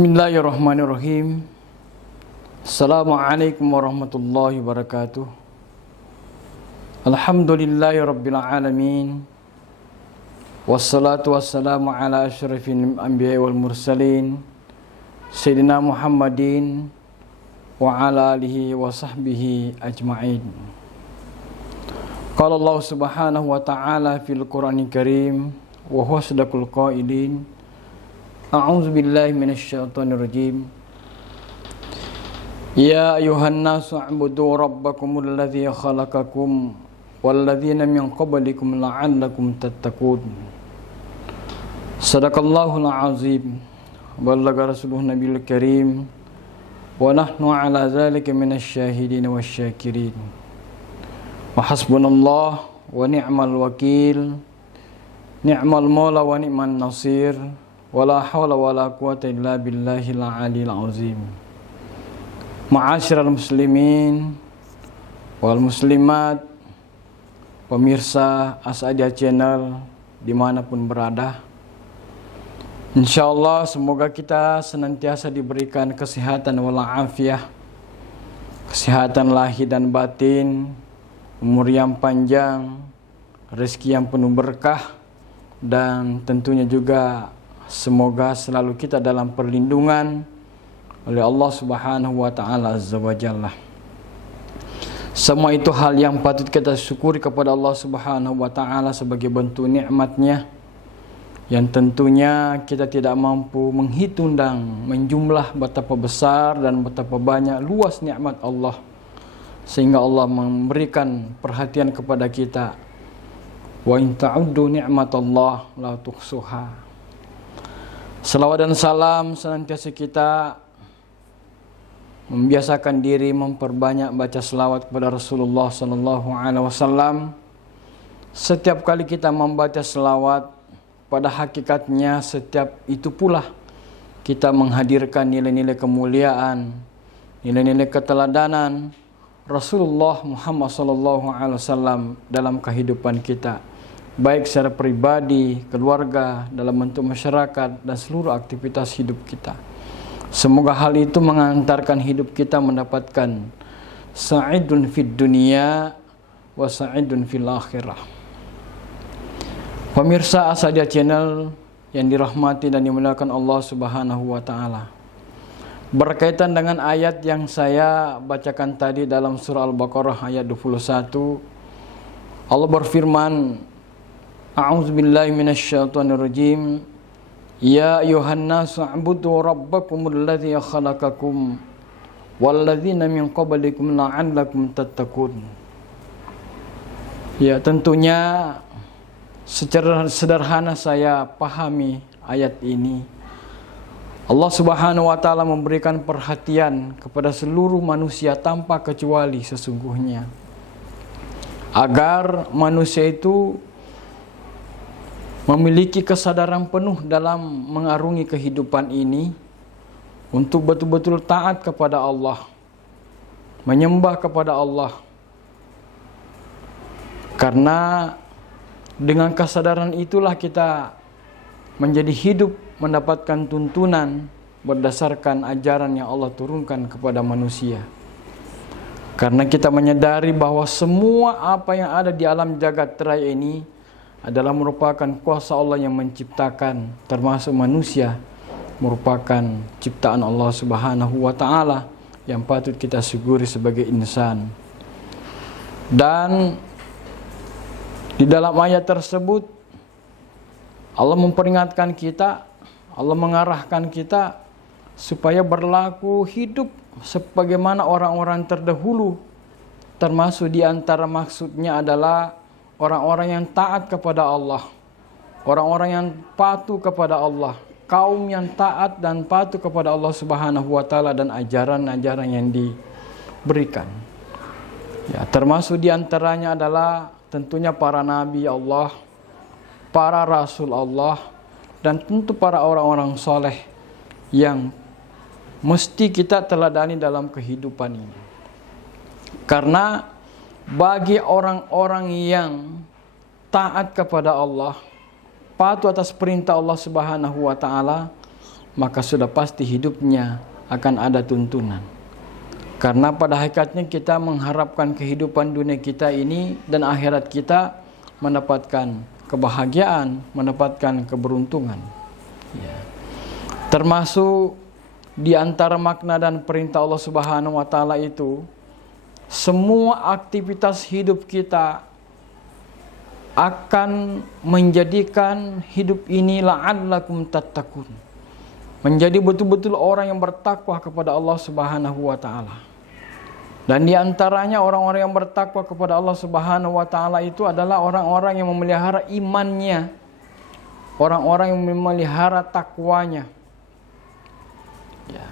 Bismillahirrahmanirrahim. Assalamualaikum warahmatullahi wabarakatuh. Alhamdulillahi rabbil alamin. Wassalatu wassalamu ala asyrafil anbiya'i wal mursalin Sayyidina Muhammadin wa ala alihi wa sahbihi ajma'in. Qala Allah subhanahu wa ta'ala fil Qur'anil Karim wa huwa sadaqul qailin. A'udzu billahi minasyaitonir rajim. Ya ayuhan nasu u'budu rabbakumul ladzi khalaqakum wal ladzina min qablikum la'allakum tattaqun. Shadaqallahul azim. Ballagha rasuluhun nabiyul karim. Wa nahnu ala dzalika minasyahidin wasyakirin. Wa hasbunallah wa ni'mal wakil. Ni'mal maula wa ni'man nasir. Wala hawla wala quwata illa billahil aliyil azim. Ma'asyiral muslimin wal muslimat, pemirsa As-Saadiah Channel dimanapun berada, insyaallah semoga kita senantiasa diberikan kesehatan walafiat, kesehatan lahir dan batin, umur yang panjang, rezeki yang penuh berkah, dan tentunya juga semoga selalu kita dalam perlindungan oleh Allah Subhanahu wa taala Azza wa Jalla. Semua itu hal yang patut kita syukuri kepada Allah Subhanahu wa taala sebagai bentuk nikmat-Nya yang tentunya kita tidak mampu menghitung dan menjumlah betapa besar dan betapa banyak luas nikmat Allah, sehingga Allah memberikan perhatian kepada kita. Wa in ta'uddu ni'matallah la tuhsuha. Salawat dan salam senantiasa kita membiasakan diri memperbanyak baca selawat kepada Rasulullah sallallahu alaihi wasallam. Setiap kali kita membaca selawat, pada hakikatnya setiap itu pula kita menghadirkan nilai-nilai kemuliaan, nilai-nilai keteladanan Rasulullah Muhammad sallallahu alaihi wasallam dalam kehidupan kita, baik secara pribadi, keluarga, dalam bentuk masyarakat, dan seluruh aktivitas hidup kita. Semoga hal itu mengantarkan hidup kita mendapatkan sa'idun fid dunya wa sa'idun fil akhirah. Pemirsa As-Saadiah Channel yang dirahmati dan dimuliakan Allah Subhanahu wa taala, berkaitan dengan ayat yang saya bacakan tadi dalam surah Al-Baqarah ayat 21, Allah berfirman, A'udzu billahi minasyaitonir rajim. Ya ayuhan nasu u'budu rabbakumul ladzi khalaqakum wal ladzina min qablikum la'allakum tattaqun. Ya, tentunya secara sederhana saya pahami ayat ini. Allah Subhanahu wa taala memberikan perhatian kepada seluruh manusia tanpa kecuali sesungguhnya, agar manusia itu memiliki kesadaran penuh dalam mengarungi kehidupan ini untuk betul-betul taat kepada Allah, menyembah kepada Allah. Karena dengan kesadaran itulah kita menjadi hidup mendapatkan tuntunan berdasarkan ajaran yang Allah turunkan kepada manusia. Karena kita menyadari bahwa semua apa yang ada di alam jagat raya ini adalah merupakan kuasa Allah yang menciptakan, termasuk manusia merupakan ciptaan Allah Subhanahu wa taala yang patut kita syukuri sebagai insan. Dan di dalam ayat tersebut Allah memperingatkan kita, Allah mengarahkan kita supaya berlaku hidup sebagaimana orang-orang terdahulu, termasuk di antara maksudnya adalah orang-orang yang taat kepada Allah, orang-orang yang patuh kepada Allah, kaum yang taat dan patuh kepada Allah Subhanahu wa taala dan ajaran-ajaran yang diberikan. Ya, termasuk di antaranya adalah tentunya para nabi Allah, para rasul Allah, dan tentu para orang-orang soleh yang mesti kita teladani dalam kehidupan ini. Karena bagi orang-orang yang taat kepada Allah, patuh atas perintah Allah Subhanahu wa taala, maka sudah pasti hidupnya akan ada tuntunan. Karena pada hakikatnya kita mengharapkan kehidupan dunia kita ini dan akhirat kita mendapatkan kebahagiaan, mendapatkan keberuntungan. Ya. Termasuk di antara makna dan perintah Allah Subhanahu wa taala itu, semua aktivitas hidup kita akan menjadikan hidup ini la'allakum tattaqun. Menjadi betul-betul orang yang bertakwa kepada Allah Subhanahu wa taala. Dan di antaranya orang-orang yang bertakwa kepada Allah Subhanahu wa taala itu adalah orang-orang yang memelihara imannya, orang-orang yang memelihara takwanya. Ya.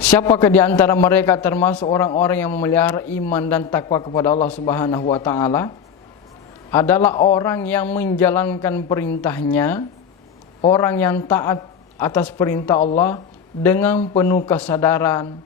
Siapakah di antara mereka termasuk orang-orang yang memelihara iman dan takwa kepada Allah Subhanahu wa taala? Adalah orang yang menjalankan perintahnya, orang yang taat atas perintah Allah dengan penuh kesadaran,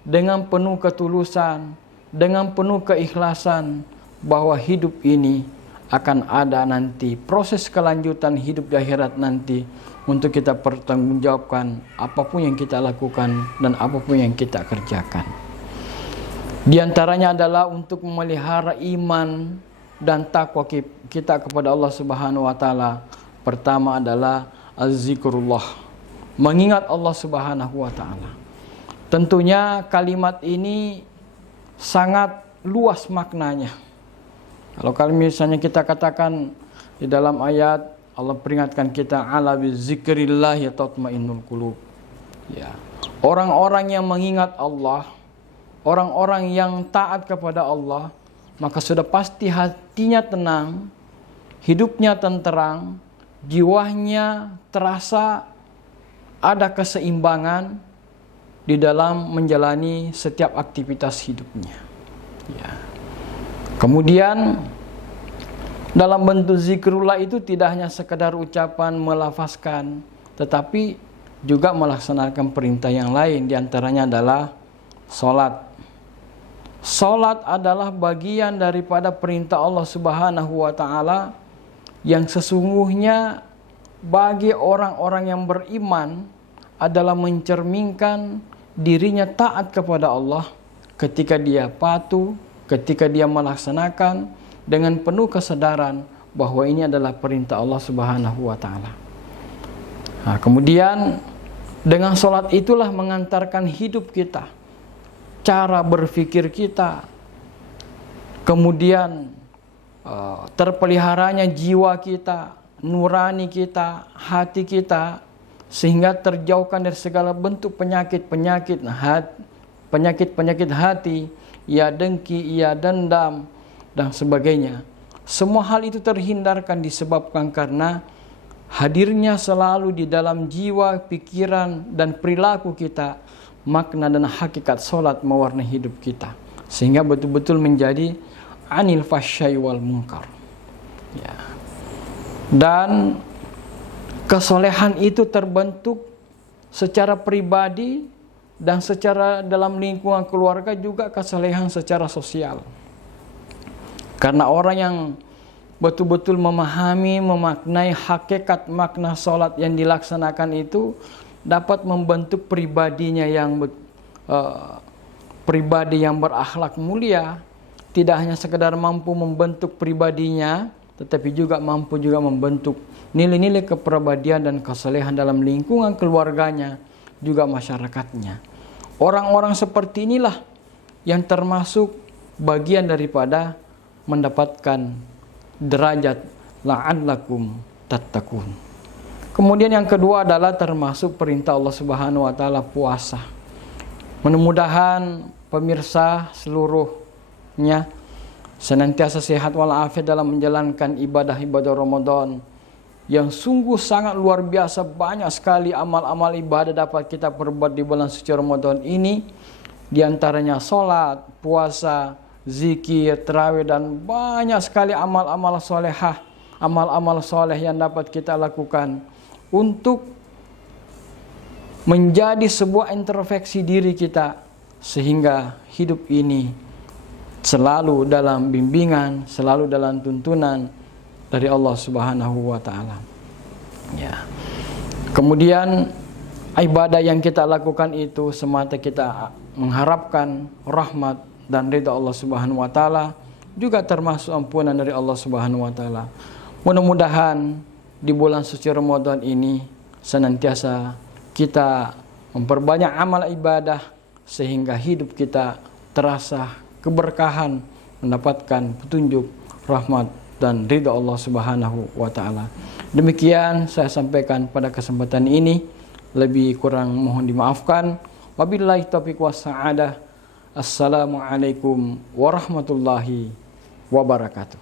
dengan penuh ketulusan, dengan penuh keikhlasan bahwa hidup ini akan ada nanti proses kelanjutan hidup di akhirat nanti untuk kita pertanggungjawabkan apapun yang kita lakukan dan apapun yang kita kerjakan. Di antaranya adalah untuk memelihara iman dan takwa kita kepada Allah Subhanahu wa taala. Pertama adalah az-zikrullah, mengingat Allah Subhanahu wa taala. Tentunya kalimat ini sangat luas maknanya. Kalau misalnya kita katakan di dalam ayat Allah peringatkan kita ala bizikrillah tatmainnul qulub. Ya. Orang-orang yang mengingat Allah, orang-orang yang taat kepada Allah, maka sudah pasti hatinya tenang, hidupnya tenteram, jiwanya terasa ada keseimbangan di dalam menjalani setiap aktivitas hidupnya. Ya. Kemudian dalam bentuk zikrullah itu tidak hanya sekedar ucapan melafazkan, tetapi juga melaksanakan perintah yang lain. Di antaranya adalah salat. Salat adalah bagian daripada perintah Allah Subhanahu wa taala yang sesungguhnya bagi orang-orang yang beriman adalah mencerminkan dirinya taat kepada Allah ketika dia patuh, ketika dia melaksanakan dengan penuh kesadaran bahwa ini adalah perintah Allah Subhanahu wa taala. Nah, kemudian dengan salat itulah mengantarkan hidup kita, cara berpikir kita, kemudian terpeliharanya jiwa kita, nurani kita, hati kita, sehingga terjauhkan dari segala bentuk penyakit-penyakit hati, ia dengki, ia dendam, dan sebagainya. Semua hal itu terhindarkan disebabkan karena hadirnya selalu di dalam jiwa, pikiran, dan perilaku kita makna dan hakikat salat mewarnai hidup kita, sehingga betul-betul menjadi anil fasyai wal munkar. Ya. Dan kesolehan itu terbentuk secara pribadi dan secara dalam lingkungan keluarga, juga kesolehan secara sosial. Karena orang yang betul-betul memahami, memaknai hakikat makna salat yang dilaksanakan itu dapat membentuk pribadinya yang pribadi yang berakhlak mulia, tidak hanya sekedar mampu membentuk pribadinya, tetapi juga mampu membentuk nilai-nilai kepribadian dan kesalehan dalam lingkungan keluarganya, juga masyarakatnya. Orang-orang seperti inilah yang termasuk bagian daripada mendapatkan derajat la'allakum tattaqun. Kemudian yang kedua adalah termasuk perintah Allah Subhanahu wa taala puasa. Mudah-mudahan pemirsa seluruhnya senantiasa sehat walafiat dalam menjalankan ibadah-ibadah Ramadan yang sungguh sangat luar biasa. Banyak sekali amal-amal ibadah dapat kita perbuat di bulan suci Ramadan ini, di antaranya salat, puasa, zikir, tarawih, dan banyak sekali amal-amal solehah, amal-amal soleh yang dapat kita lakukan untuk menjadi sebuah introspeksi diri kita, sehingga hidup ini selalu dalam bimbingan, selalu dalam tuntunan dari Allah Subhanahu wa taala. Ya. Kemudian ibadah yang kita lakukan itu semata kita mengharapkan rahmat dan ridha Allah Subhanahu wa taala, juga termasuk ampunan dari Allah Subhanahu wa taala. Mudah-mudahan di bulan suci Ramadan ini senantiasa kita memperbanyak amal ibadah sehingga hidup kita terasa keberkahan, mendapatkan petunjuk, rahmat dan ridha Allah Subhanahu wa taala. Demikian saya sampaikan pada kesempatan ini, lebih kurang mohon dimaafkan. Wabillahi taufiq wassa'adah. Assalamualaikum warahmatullahi wabarakatuh.